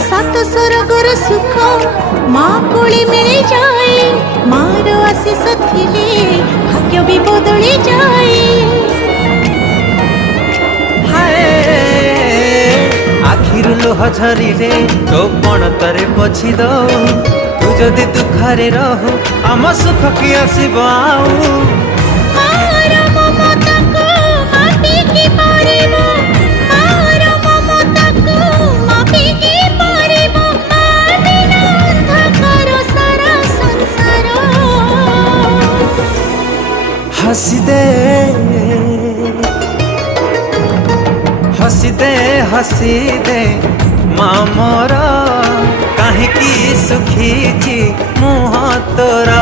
सात स्वर्गर सुख माँ कोली मिली जाए मार आशीष थिले भाग्य भी बदली जाए। आखिरु लुह झरिले तो पणतरे पोछि दऊ तू जदि दुखरे रहू आम सुख कि आसीब आऊ। हसी दे हसी दे हसी दे माँ मोर कहीं सुखी मुँह तोरा।